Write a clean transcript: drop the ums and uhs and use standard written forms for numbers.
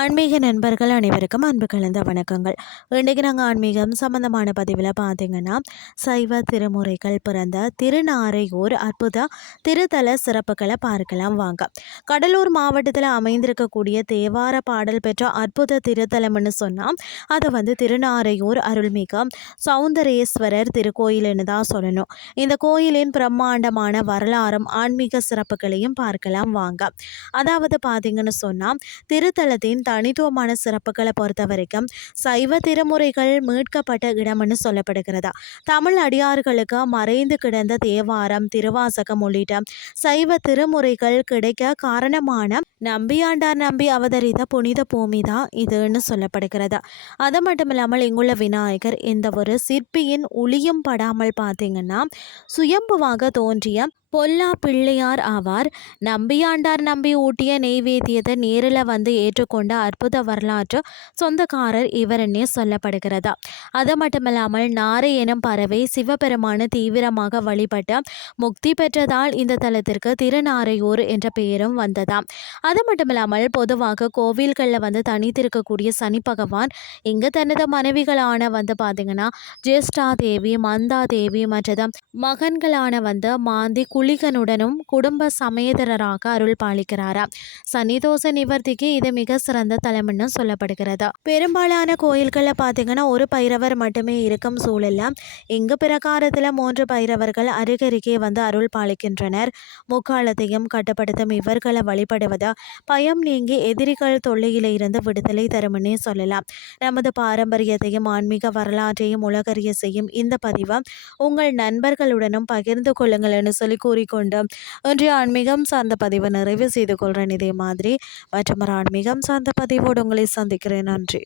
ஆன்மீக நண்பர்கள் அனைவருக்கும் அன்பு கலந்த வணக்கங்கள். இன்றைக்கு நாங்கள் ஆன்மீகம் சம்பந்தமான பதிவில் பார்த்தீங்கன்னா, சைவ திருமுறைகள் பிறந்த திருநாரையூர் அற்புத திருத்தல சிறப்புகளை பார்க்கலாம் வாங்க. கடலூர் மாவட்டத்தில் அமைந்திருக்கக்கூடிய தேவார பாடல் பெற்ற அற்புத திருத்தலம்னு சொன்னால் அது திருநாரையூர் அருள்மிகு சௌந்தரேஸ்வரர் திருக்கோயில்னு தான் சொல்லணும். இந்த கோயிலின் பிரம்மாண்டமான வரலாறும் ஆன்மீக சிறப்புகளையும் பார்க்கலாம் வாங்க. அதாவது பார்த்தீங்கன்னு சொன்னால் திருத்தலத்தின் தனித்துவமான சிறப்புகளை பொறுத்த வரைக்கும் சைவ திருமுறைகள் மீட்கப்பட்ட இடம்னு சொல்லப்படுகிறதா. தமிழ் அடியார்களுக்கு மறைந்து கிடந்த தேவாரம், திருவாசகம் உள்ளிட்ட சைவ திருமுறைகள் கிடைக்க காரணமான நம்பியாண்டார் நம்பி அவதரித்த புனித பூமி தான் இதுன்னு சொல்லப்படுகிறது. அது மட்டும் இல்லாமல் இங்குள்ள விநாயகர் எந்த ஒரு சிற்பியின் ஒளியும் படாமல் பார்த்தீங்கன்னா சுயம்புவாக தோன்றிய பொல்லா பிள்ளையார் ஆவார். நம்பியாண்டார் நம்பி ஊட்டிய நெய்வேத்தியத்தை நேரில் ஏற்றுக்கொண்ட அற்புத வரலாற்று சொந்தக்காரர் இவருன்னே சொல்லப்படுகிறதா. அது மட்டுமில்லாமல் நாரை எனும் பறவை சிவபெருமான தீவிரமாக வழிபட்ட முக்தி பெற்றதால் இந்த தலத்திற்கு திருநாரையூர் என்ற பெயரும் வந்ததாம். அது மட்டுமில்லாமல் பொதுவாக கோவில்களில் தனித்திருக்கக்கூடிய சனி பகவான் இங்கு தனது மனைவிகளான பார்த்தீங்கன்னா ஜேஷ்டா தேவி, மந்தா தேவி மற்றது மகன்களான மாந்தி குளிகனுடனும் குடும்ப சமேதரராக அருள் பாலிக்கிறாராம். சனிதோஷ நிவர்த்திக்கு இது மிக சிறந்த தலம்னு சொல்லப்படுகிறது. பெரும்பாலான கோயில்களில் பார்த்தீங்கன்னா ஒரு பைரவர் மட்டுமே இருக்கும் சூழலில் இங்கு பிரகாரத்தில் 3 பைரவர்கள் அருகருகே அருள் பாலிக்கின்றனர். முக்காலத்தையும் கட்டுப்படுத்தும் இவர்களை வழிபடுவது பயம் நீங்கி எதிரிகள் தொல்லையில இருந்து விடுதலை தரும்னே சொல்லலாம். நமது பாரம்பரியத்தையும் ஆன்மீக வரலாற்றையும் உலகறிய செய்யும் இந்த பதிவை உங்கள் நண்பர்களுடனும் பகிர்ந்து கொள்ளுங்கள்னு சொல்லி கூறிக்கொண்டு இன்றைய ஆன்மீகம் சார்ந்த பதிவை நிறைவு செய்து கொள்கிறேன். இதே மாதிரி மற்றொரு ஆன்மீகம் சார்ந்த பதிவோடு உங்களை சந்திக்கிறேன். நன்றி.